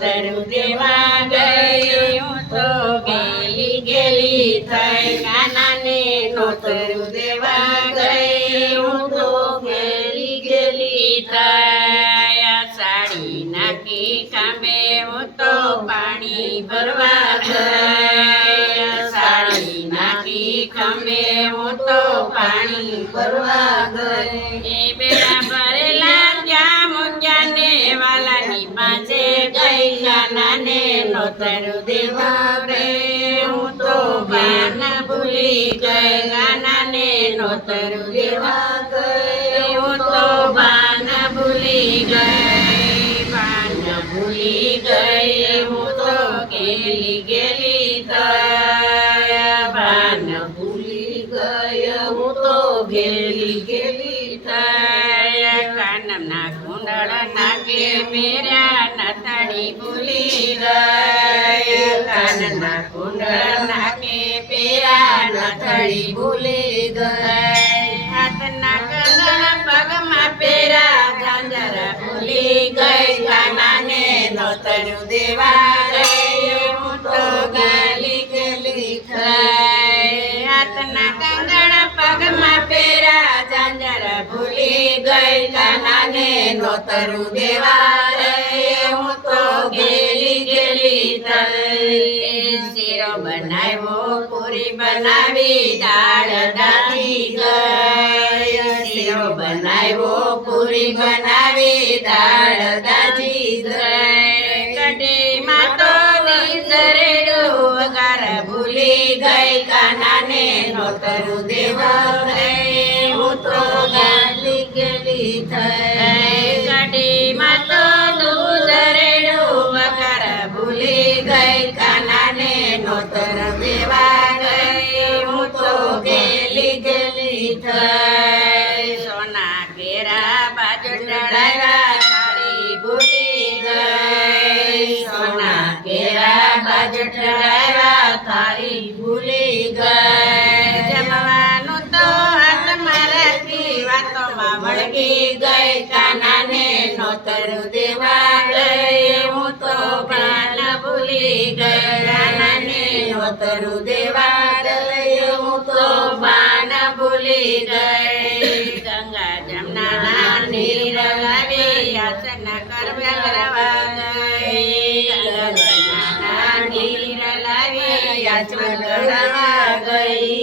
નોતરું દેવા ગઈ હું તો ગેલી ગેલી થઈ કાનાને નોતરું દેવા ગઈ હું તો ગેલી ગેલી થઈ સાડી નાખી ખાંભે હું તો પાણી ભરવા ગઈ સાડી નાખી ખંભે હું તો પાણી ભરવા ગઈ એ બેડા ભરેલા જ્યાં મુંજાને વાલાની પાસે ગઈ કાનાને નોતરું દેવા ગઈ હું તો બાન ભૂલી ગઈ કાનાને નોતરું દેવા ગઈ હું તો બાન ભૂલી ગઈ બાન ભૂલી ગઈ હું તો ગેલી ગેલી થઈ બાન ભૂલી ગઈ હું તો ગેલી ગેલી થઈ કાનમના કુંડળ નાકે પહેર્યા નથડી ભૂલી ગઈ કાનના કુંડળ નાકે પહેર્યા નથડી ભૂલી ગઈ હાથના કંગણ પગમાં પહેર્યા ઝાંઝર ભૂલી ગઈ કાનાને નોતરું દેવા ગઈ હું તો ગેલી ગેલી થઈ હાથના કંગણ પગમાં પહેર્યા ઝાંઝર ભૂલી ગઈ કાનાને નોતરું દેવા ગઈ હું તો ગેલી ગેલી થઈ શીરો બનાવ્યો પૂરી બનાવી દાળ દાજી ગઈ શીરો બનાવ્યો પૂરી બનાવી દાળ દાજી ગઈ કઢીમાં તો વિસરેલું વઘાર ભૂલી ગઈ કાનાને નોતરું દેવા ગઈ હું તો ગેલી ગેલી થઈ કઢીમાં તો દૂધ રેડું વઘાર ભૂલી ગઈ કાનાને નોતરું દેવા ગઈ હું તો ગેલી ગેલી થઈ સોના કેરા બાજુ ચડાવ્યા થાળી ભૂલી ગઈ સોના કેરા બાજુ ચડાવ્યા થાળી ભૂલી ગઈ જમવાનું તો હાથમાં રાખી વાતોમાં વળગી ગઈ કાનાને નોતરું દેવા ગઈ હું તો બાન ભૂલી ગઈ કાનાને નોતરું દેવા ગઈ હું તો બાન ભૂલી ગઈ ગંગા જમના નીર લાવી આસન કરવા ગઈ ગંગા જમના નીર લાવી આસન કરવા ગઈ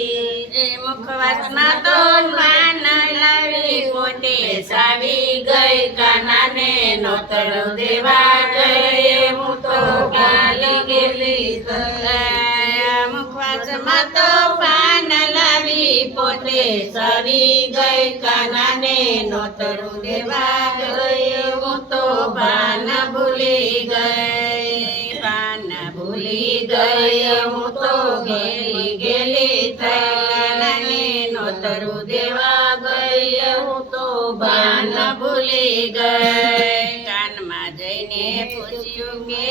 એ મુખવાસમાં તો પાન લાવી પોતે સાવી ગઈ કાનાને નોતરું દેવા ગઈ હું તો ગેલી ગેલી થઈ મુખવાસમાં તો પાન લાવી પોતે સાવી ગઈ કાનાને નોતરું દેવા ગઈ હું તો બાન ભૂલી ગઈ બાન ભૂલી ગઈ હું તો ગેલી ગેલી થઈ નોતરું દેવા ગઈ હું તો બાન ભૂલી ગઈ કાનમાં જઈને પૂછ્યું કે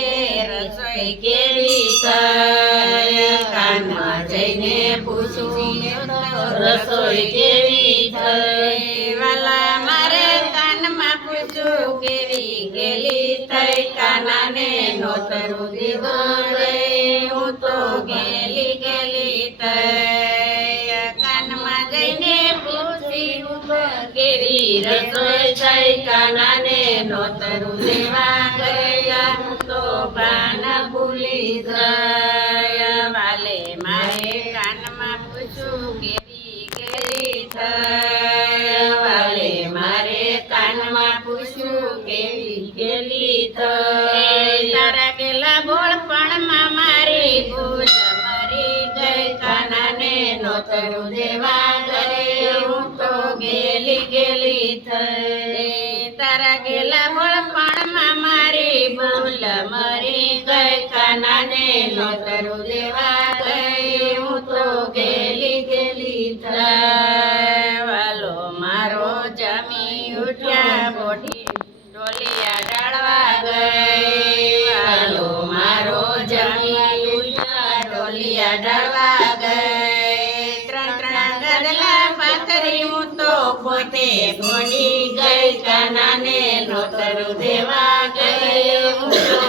રસોઈ કેવી થઈ કાનમાં જઈને પૂછ્યું રસોઈ કેવી થઈ વાલા મારે કાનમાં પૂછ્યું કેવી ગેલી થઈ કાનાને નોતરું દેવા ગઈ હું તો ગેલી ગેલી થઈ કાનમાં જઈને પૂછ્યું કેવી રસોઈ થઈ કાનાને નોતરું દેવા ગયા હું તો બાન ભૂલી ગઈ વાલે મારે કાનમાં પૂછ્યું કેવી ગેલી થઈ વાલે મારે કાનમાં પૂછ્યું કેવી ગેલી થઈ તારા ગેલા બોળપણમાં મારી ભૂલ મરી ગઈ કાનાને નોતરું દેવા ગઈ હું તો ગેલી ગેલી થઈ તારા ગેલા બોળપણમાં મારી ભૂલ મરી ગઈ કાનાને નોતરું દેવા ગઈ હું તો ગેલી ગેલી થઈ વાલો મારો જમી ઉઠ્યા બોઢી ડોલિયા ડાળવા ગઈ વાલો મારો જમી ઉઠ્યા ડોલિયા ડાળવા ગઈ ત્રણ ત્રણ ગદલા પાથરી હું તો પોતે ગોડી ગઈ કાનાને નોતરું દેવા ગઈ હું તો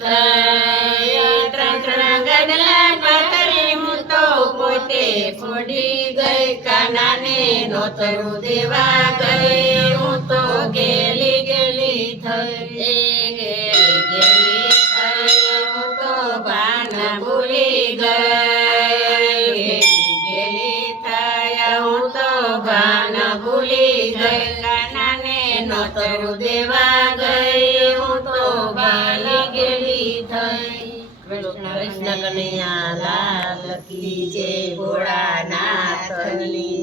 થઈ ત્રણ ગદલા પાથરી હું તો પોતે ફોડી ગઈ કાનાને નોતરું દેવા ગઈ હું તો ગેલી ગેલી થઈ ગેલી થઈ હું તો ભાન ભૂલી ગઈ ગેલી થઈ હું તો ભાન ભૂલી ગઈ કાનાને નોતરું દેવા ગઈ હું તો ગેલી ગેલી થઈ કૃષ્ણ કનૈયા લાલ કી જય ભોળાનાથની